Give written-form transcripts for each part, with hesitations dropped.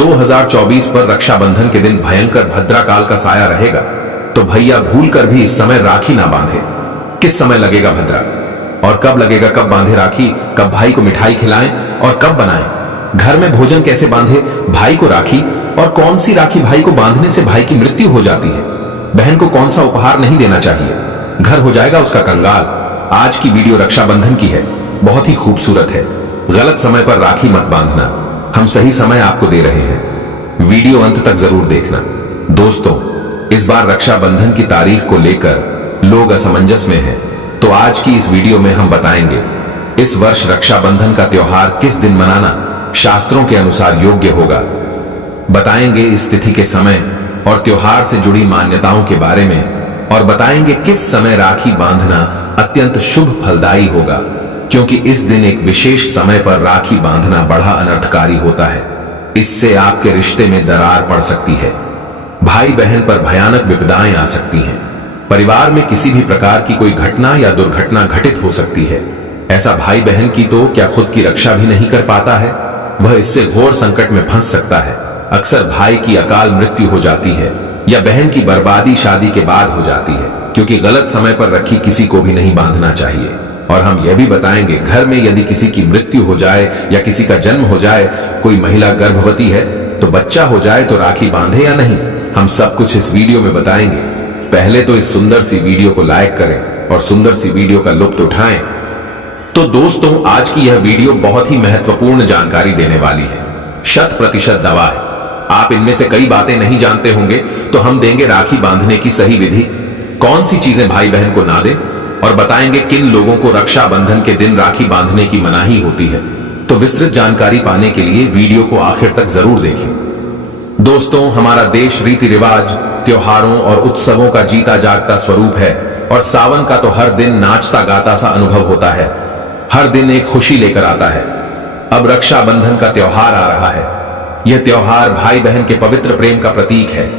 2024 पर रक्षाबंधन के दिन भयंकर भद्रा काल का साया रहेगा, तो भैया भूलकर भी इस समय राखी ना बांधे। किस समय लगेगा भद्रा और कब लगेगा, कब बांधे राखी, कब भाई को मिठाई खिलाएं और कब बनाएं, घर में भोजन कैसे बांधे भाई को राखी, और कौन सी राखी भाई को बांधने से भाई की मृत्यु हो जाती है, बहन को कौन सा उपहार नहीं देना चाहिए, घर हो जाएगा उसका कंगाल। आज की वीडियो रक्षाबंधन की है, बहुत ही खूबसूरत है। गलत समय पर राखी मत बांधना, हम सही समय आपको दे रहे हैं, वीडियो अंत तक जरूर देखना। दोस्तों, इस बार रक्षाबंधन की तारीख को लेकर लोग असमंजस में हैं, तो आज की इस वीडियो में हम बताएंगे इस वर्ष रक्षाबंधन का त्योहार किस दिन मनाना शास्त्रों के अनुसार योग्य होगा। बताएंगे इस तिथि के समय और त्योहार से जुड़ी मान्यताओं के बारे में, और बताएंगे किस समय राखी बांधना अत्यंत शुभ फलदायी होगा, क्योंकि इस दिन एक विशेष समय पर राखी बांधना बड़ा अनर्थकारी होता है। इससे आपके रिश्ते में दरार पड़ सकती है, भाई बहन पर भयानक विपदाएं आ सकती हैं, परिवार में किसी भी प्रकार की कोई घटना या दुर्घटना घटित हो सकती है। ऐसा भाई बहन की तो क्या खुद की रक्षा भी नहीं कर पाता है, वह इससे घोर संकट में फंस सकता है। अक्सर भाई की अकाल मृत्यु हो जाती है या बहन की बर्बादी शादी के बाद हो जाती है, क्योंकि गलत समय पर राखी किसी को भी नहीं बांधना चाहिए। और हम यह भी बताएंगे घर में यदि किसी की मृत्यु हो जाए या किसी का जन्म हो जाए, कोई महिला गर्भवती है तो बच्चा हो जाए तो राखी बांधे या नहीं, हम सब कुछ इस वीडियो में बताएंगे। पहले तो इस सुंदर सी वीडियो को लाइक करें और सुंदर सी वीडियो का लुत्फ उठाएं। तो दोस्तों, आज की यह वीडियो बहुत ही महत्वपूर्ण जानकारी देने वाली है, 100% दवा है। आप इनमें से कई बातें नहीं जानते होंगे, तो हम देंगे राखी बांधने की सही विधि, कौन सी चीजें भाई बहन को ना दें, और बताएंगे किन लोगों को रक्षाबंधन के दिन राखी बांधने की मनाही होती है। तो विस्तृत जानकारी पाने के लिए वीडियो को आखिर तक जरूर देखें। दोस्तों, हमारा देश रीति रिवाज, त्योहारों और उत्सवों का जीता जागता स्वरूप है, और सावन का तो हर दिन नाचता गाता सा अनुभव होता है, हर दिन एक खुशी लेकर आता है। अब रक्षाबंधन का त्योहार आ रहा है। यह त्योहार भाई बहन के पवित्र प्रेम का प्रतीक है।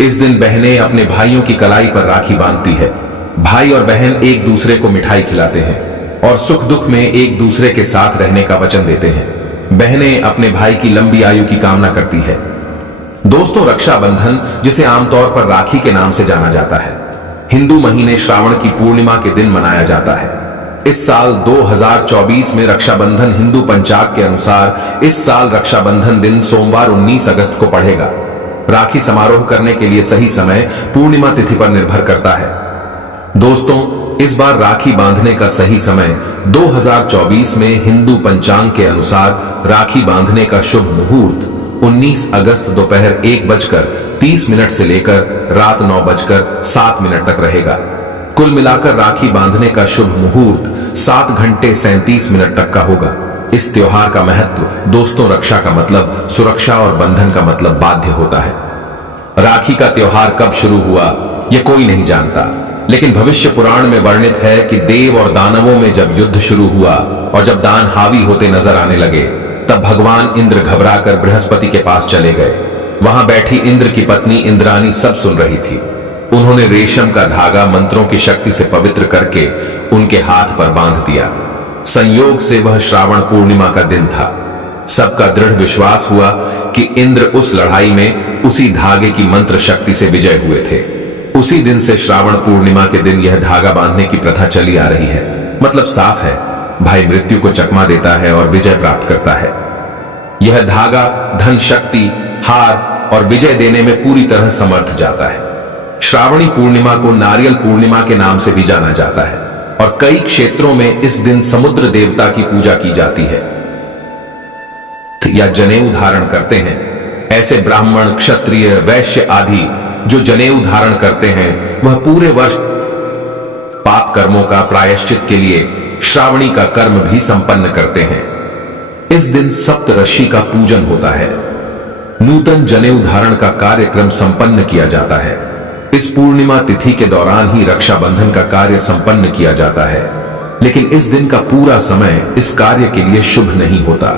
इस दिन बहनें अपने भाइयों की कलाई पर राखी बांधती है। भाई और बहन एक दूसरे को मिठाई खिलाते हैं और सुख दुख में एक दूसरे के साथ रहने का वचन देते हैं। बहनें अपने भाई की लंबी आयु की कामना करती है। दोस्तों, रक्षाबंधन, जिसे आमतौर पर राखी के नाम से जाना जाता है, हिंदू महीने श्रावण की पूर्णिमा के दिन मनाया जाता है। इस साल 2024 में रक्षाबंधन हिंदू पंचांग के अनुसार इस साल रक्षाबंधन दिन सोमवार 19 अगस्त को पड़ेगा। राखी समारोह करने के लिए सही समय पूर्णिमा तिथि पर निर्भर करता है। दोस्तों, इस बार राखी बांधने का सही समय 2024 में हिंदू पंचांग के अनुसार राखी बांधने का शुभ मुहूर्त 19 अगस्त दोपहर 1:30 से लेकर रात 9:07 तक रहेगा। कुल मिलाकर राखी बांधने का शुभ मुहूर्त 7 घंटे 37 मिनट तक का होगा। इस त्योहार का महत्व, दोस्तों, रक्षा का मतलब सुरक्षा और बंधन का मतलब बाध्य होता है। राखी का त्योहार कब शुरू हुआ यह कोई नहीं जानता, लेकिन भविष्य पुराण में वर्णित है कि देव और दानवों में जब युद्ध शुरू हुआ और जब दान हावी होते नजर आने लगे, तब भगवान इंद्र घबराकर बृहस्पति के पास चले गए। वहां बैठी इंद्र की पत्नी इंद्रानी सब सुन रही थी। उन्होंने रेशम का धागा मंत्रों की शक्ति से पवित्र करके उनके हाथ पर बांध दिया। संयोग से वह श्रावण पूर्णिमा का दिन था। सबका दृढ़ विश्वास हुआ कि इंद्र उस लड़ाई में उसी धागे की मंत्र शक्ति से विजय हुए थे। उसी दिन से श्रावण पूर्णिमा के दिन यह धागा बांधने की प्रथा चली आ रही है। मतलब साफ है, भाई मृत्यु को चकमा देता है और विजय प्राप्त करता है। यह धागा धन, शक्ति, हार और विजय देने में पूरी तरह समर्थ जाता है। श्रावणी पूर्णिमा को नारियल पूर्णिमा के नाम से भी जाना जाता है, और कई क्षेत्रों में इस दिन समुद्र देवता की पूजा की जाती है या जनेऊ धारण करते हैं। ऐसे ब्राह्मण, क्षत्रिय, वैश्य आदि जो जनेऊ धारण करते हैं, वह पूरे वर्ष पाप कर्मों का प्रायश्चित के लिए श्रावणी का कर्म भी संपन्न करते हैं। इस दिन सप्तऋषि का पूजन होता है। नूतन जनेऊ धारण का कार्यक्रम संपन्न किया जाता है। इस पूर्णिमा तिथि के दौरान ही रक्षाबंधन का कार्य संपन्न किया जाता है, लेकिन इस दिन का पूरा समय इस कार्य के लिए शुभ नहीं होता।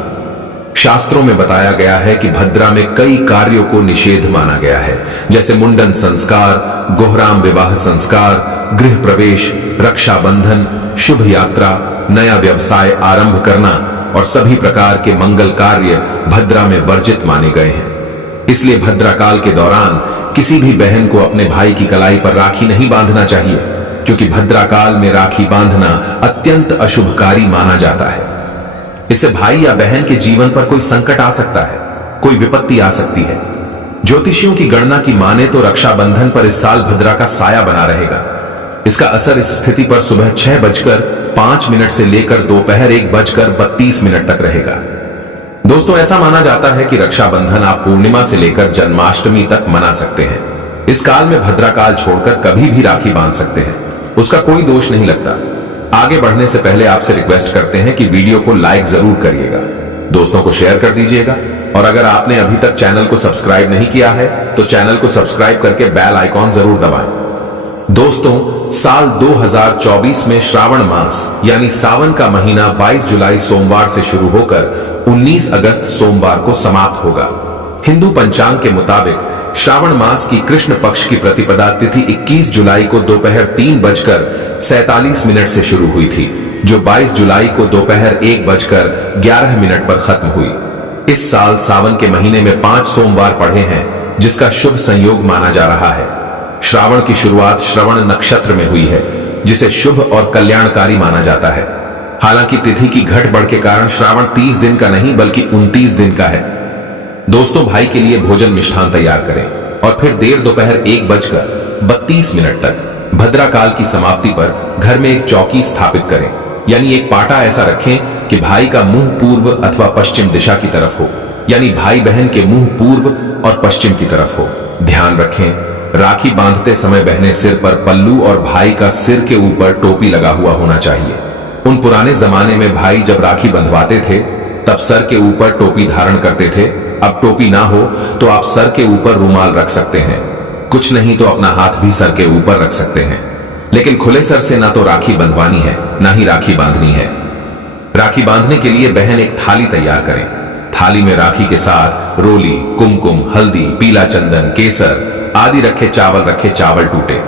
शास्त्रों में बताया गया है कि भद्रा में कई कार्यों को निषेध माना गया है, जैसे मुंडन संस्कार, गोहराम विवाह संस्कार, गृह प्रवेश, रक्षाबंधन, शुभ यात्रा, नया व्यवसाय आरंभ करना और सभी प्रकार के मंगल कार्य भद्रा में वर्जित माने गए हैं। इसलिए भद्राकाल के दौरान किसी भी बहन को अपने भाई की कलाई पर राखी नहीं बांधना चाहिए, क्योंकि भद्राकाल में राखी बांधना अत्यंत अशुभकारी माना जाता है। इससे भाई या बहन के जीवन पर कोई संकट आ सकता है, कोई विपत्ति आ सकती है। ज्योतिषियों की गणना की माने तो रक्षाबंधन पर इस साल भद्रा का साया बना रहेगा। इसका असर इस स्थिति पर सुबह 6:05 से लेकर दोपहर 1:32 तक रहेगा। दोस्तों, ऐसा माना जाता है कि रक्षाबंधन आप पूर्णिमा से लेकर जन्माष्टमी तक मना सकते हैं। इस काल में भद्राकाल छोड़कर कभी भी राखी बांध सकते हैं, उसका कोई दोष नहीं लगता। आगे बढ़ने से पहले आपसे रिक्वेस्ट करते हैं कि वीडियो को लाइक जरूर करिएगा, दोस्तों को शेयर कर दीजिएगा, और अगर आपने अभी तक चैनल को सब्सक्राइब नहीं किया है तो चैनल को सब्सक्राइब करके बेल आइकॉन जरूर दबाएं। दोस्तों, साल 2024 में श्रावण मास यानी सावन का महीना 22 जुलाई सोमवार से शुरू होकर 19 अगस्त सोमवार को समाप्त होगा। हिंदू पंचांग के मुताबिक श्रावण मास की कृष्ण पक्ष की प्रतिपदा तिथि 21 जुलाई को दोपहर 3:47 से शुरू हुई थी, जो 22 जुलाई को दोपहर 1:11 पर खत्म हुई। इस साल सावन के महीने में 5 सोमवार पड़े हैं, जिसका शुभ संयोग माना जा रहा है। श्रावण की शुरुआत श्रवण नक्षत्र में हुई है, जिसे शुभ और कल्याणकारी माना जाता है। हालांकि तिथि की घट-बढ़ के कारण श्रावण 30 दिन का नहीं बल्कि 29 दिन का है। दोस्तों, भाई के लिए भोजन मिष्ठान तैयार करें और फिर देर दोपहर 1:32 तक भद्राकाल की समाप्ति पर घर में एक चौकी स्थापित करें, यानी एक पाटा ऐसा रखें कि भाई का मुंह पूर्व अथवा पश्चिम दिशा की तरफ हो, यानी भाई बहन के मुंह पूर्व और पश्चिम की तरफ हो। ध्यान रखें, राखी बांधते समय बहनें सिर पर पल्लू और भाई का सिर के ऊपर टोपी लगा हुआ होना चाहिए। उन पुराने जमाने में भाई जब राखी बंधवाते थे तब सर के ऊपर टोपी धारण करते थे। अब टोपी ना हो तो आप सर के ऊपर रुमाल रख सकते हैं, कुछ नहीं तो अपना हाथ भी सर के ऊपर रख सकते हैं, लेकिन खुले सर से ना तो राखी बंधवानी है ना ही राखी बांधनी है। राखी बांधने के लिए बहन एक थाली तैयार करें। थाली में राखी के साथ रोली, कुमकुम, हल्दी, पीला चंदन, केसर आदि रखे चावल टूटे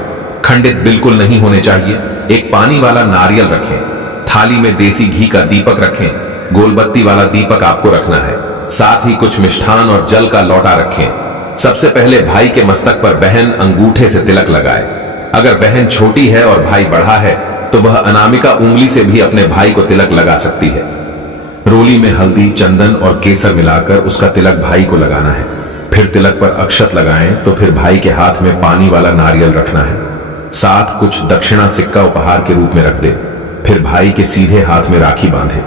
खंडित बिल्कुल नहीं होने चाहिए। एक पानी वाला नारियल रखें। थाली में देसी घी का दीपक रखें। गोलबत्ती वाला दीपक आपको रखना है। साथ ही कुछ मिष्ठान और जल का लोटा रखें। सबसे पहले भाई के मस्तक पर बहन अंगूठे से तिलक लगाए। अगर बहन छोटी है और भाई बड़ा है तो वह अनामिका उंगली से भी अपने भाई को तिलक लगा सकती है। रोली में हल्दी, चंदन और केसर मिलाकर उसका तिलक भाई को लगाना है। फिर तिलक पर अक्षत लगाएं तो फिर भाई के हाथ में पानी वाला नारियल रखना है। साथ कुछ दक्षिणा सिक्का उपहार के रूप में रख दे। फिर भाई के सीधे हाथ में राखी बांधे।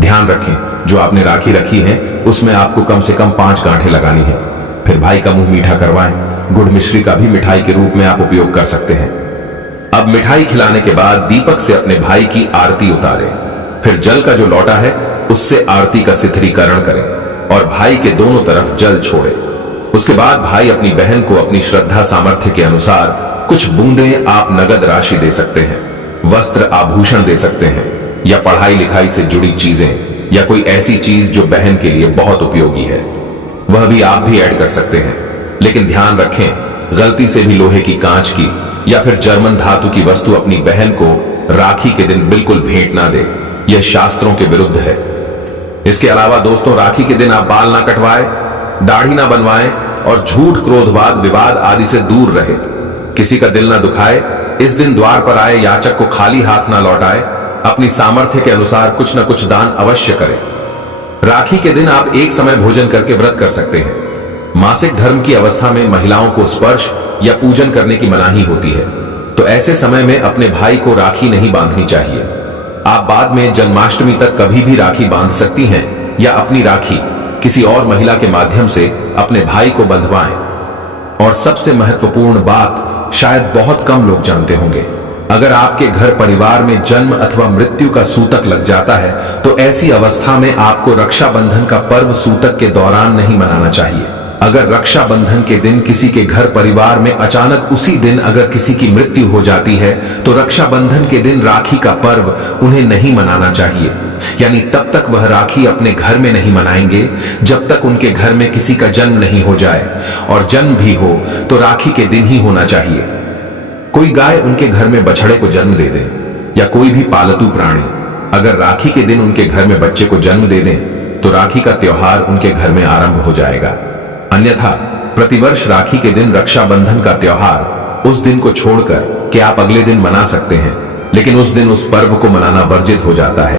ध्यान रखें, जो आपने राखी रखी है उसमें आपको कम से कम 5 गांठें लगानी है। फिर भाई का मुंह मीठा करवाएं। गुड़ मिश्री का भी मिठाई के रूप में आप उपयोग कर सकते हैं। अब मिठाई खिलाने के बाद दीपक से अपने भाई की आरती उतारें। फिर जल का जो लोटा है उससे आरती का सिथरीकरण करें और भाई के दोनों तरफ जल छोड़े। उसके बाद भाई अपनी बहन को अपनी श्रद्धा सामर्थ्य के अनुसार कुछ बूंदें आप नगद राशि दे सकते हैं, वस्त्र आभूषण दे सकते हैं, या पढ़ाई लिखाई से जुड़ी चीजें, या कोई ऐसी चीज जो बहन के लिए बहुत उपयोगी है, वह भी आप भी ऐड कर सकते हैं। लेकिन ध्यान रखें, गलती से भी लोहे की, कांच की या फिर जर्मन धातु की वस्तु अपनी बहन को राखी के दिन बिल्कुल भेंट ना दे। यह शास्त्रों के विरुद्ध है। इसके अलावा दोस्तों, राखी के दिन आप बाल ना कटवाएं, दाढ़ी ना बनवाएं और झूठ, क्रोधवाद, विवाद आदि से दूर रहे। किसी का दिल ना दुखाए। इस दिन द्वार पर आए याचक को खाली हाथ ना लौटाए। अपनी सामर्थ्य के अनुसार कुछ न कुछ दान अवश्य करें। राखी के दिन आप एक समय भोजन करके व्रत कर सकते हैं। मासिक धर्म की अवस्था में महिलाओं को स्पर्श या पूजन करने की मनाही होती है, तो ऐसे समय में अपने भाई को राखी नहीं बांधनी चाहिए। आप बाद में जन्माष्टमी तक कभी भी राखी बांध सकती हैं या अपनी राखी किसी और महिला के माध्यम से अपने भाई को बंधवाएं। और सबसे महत्वपूर्ण बात शायद बहुत कम लोग जानते होंगे, अगर आपके घर परिवार में जन्म अथवा मृत्यु का सूतक लग जाता है तो ऐसी अवस्था में आपको रक्षाबंधन का पर्व सूतक के दौरान नहीं मनाना चाहिए। अगर रक्षाबंधन के दिन किसी के घर परिवार में अचानक उसी दिन अगर किसी की मृत्यु हो जाती है तो रक्षाबंधन के दिन राखी का पर्व उन्हें नहीं मनाना चाहिए। यानी तब तक वह राखी अपने घर में नहीं मनाएंगे जब तक उनके घर में किसी का जन्म नहीं हो जाए, और जन्म भी हो तो राखी के दिन ही होना चाहिए। कोई गाय उनके घर में बछड़े को जन्म दे दे या कोई भी पालतू प्राणी अगर राखी के दिन उनके घर में बच्चे को जन्म दे दें तो राखी का त्योहार उनके घर में आरंभ हो जाएगा। अन्यथा प्रतिवर्ष राखी के दिन रक्षाबंधन का त्योहार उस दिन को छोड़कर कि आप अगले दिन मना सकते हैं, लेकिन उस दिन उस पर्व को मनाना वर्जित हो जाता है।